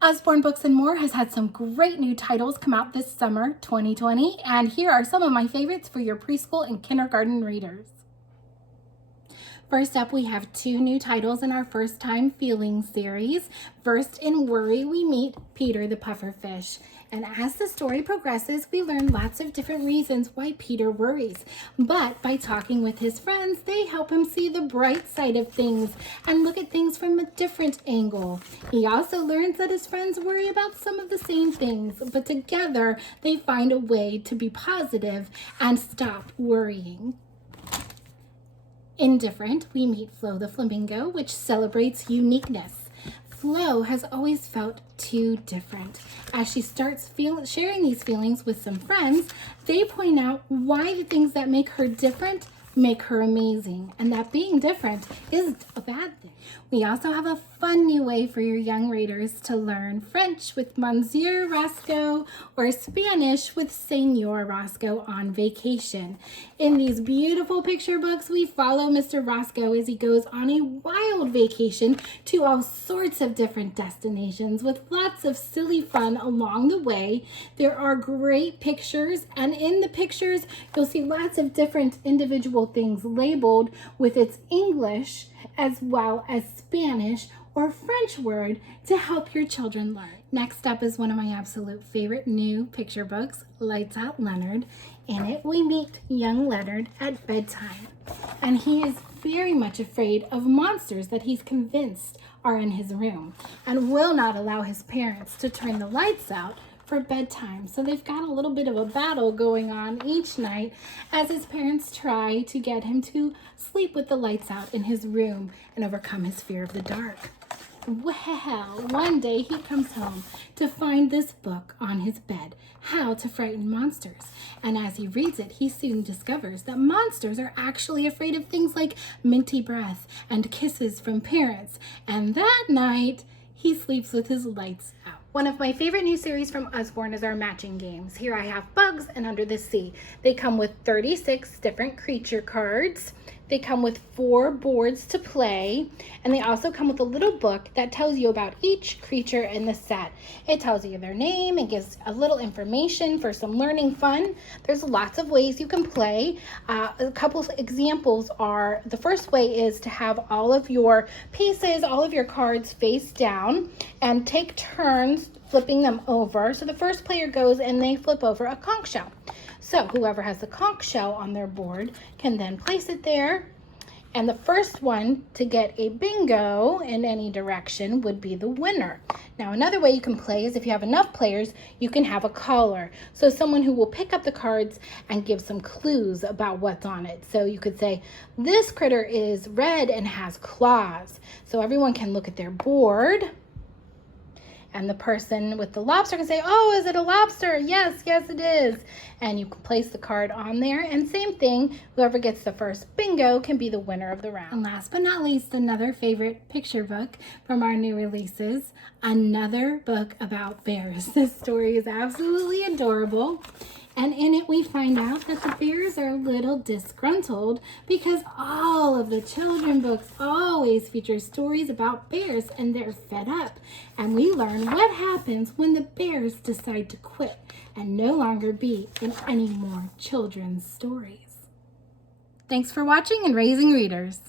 Usborne Books and More has had some great new titles come out this summer 2020, and here are some of my favorites for your preschool and kindergarten readers. First up, we have two new titles in our First Time Feelings series. First, in Worry, we meet Peter the Pufferfish. And as the story progresses, we learn lots of different reasons why Peter worries. But by talking with his friends, they help him see the bright side of things and look at things from a different angle. He also learns that his friends worry about some of the same things, but together they find a way to be positive and stop worrying. Indifferent, we meet Flo the Flamingo, which celebrates uniqueness. Flo has always felt too different. As she starts sharing these feelings with some friends, they point out why the things that make her different make her amazing, and that being different isn't a bad thing. We also have a fun new way for your young readers to learn French with Monsieur Roscoe or Spanish with Senor Roscoe on vacation. In these beautiful picture books, we follow Mr. Roscoe as he goes on a wild vacation to all sorts of different destinations with lots of silly fun along the way. There are great pictures, and in the pictures, you'll see lots of different individual things labeled with its English as well as Spanish or French word to help your children learn. Next up is one of my absolute favorite new picture books, Lights Out Leonard. In it, we meet young Leonard at bedtime, and he is very much afraid of monsters that he's convinced are in his room and will not allow his parents to turn the lights out for bedtime. So they've got a little bit of a battle going on each night as his parents try to get him to sleep with the lights out in his room and overcome his fear of the dark. Well, one day he comes home to find this book on his bed, How to Frighten Monsters. And as he reads it, he soon discovers that monsters are actually afraid of things like minty breath and kisses from parents. And that night, he sleeps with his lights out. One of my favorite new series from Usborne is our matching games. Here I have Bugs and Under the Sea. They come with 36 different creature cards. They come with 4 boards to play, and they also come with a little book that tells you about each creature in the set. It tells you their name and gives a little information for some learning fun. There's lots of ways you can play. A couple examples are, the first way is to have all of your pieces, all of your cards face down, and take turns flipping them over. So the first player goes and they flip over a conch shell. So whoever has the conch shell on their board can then place it there. And the first one to get a bingo in any direction would be the winner. Now, another way you can play is if you have enough players, you can have a caller. So someone who will pick up the cards and give some clues about what's on it. So you could say, this critter is red and has claws. So everyone can look at their board. And the person with the lobster can say, oh, is it a lobster? Yes, yes, it is. And you can place the card on there. And same thing, whoever gets the first bingo can be the winner of the round. And last but not least, another favorite picture book from our new releases, another book about bears. This story is absolutely adorable. And in it, we find out that the bears are a little disgruntled because all of the children books always feature stories about bears, and they're fed up. And we learn what happens when the bears decide to quit and no longer be in any more children's stories. Thanks for watching and raising readers.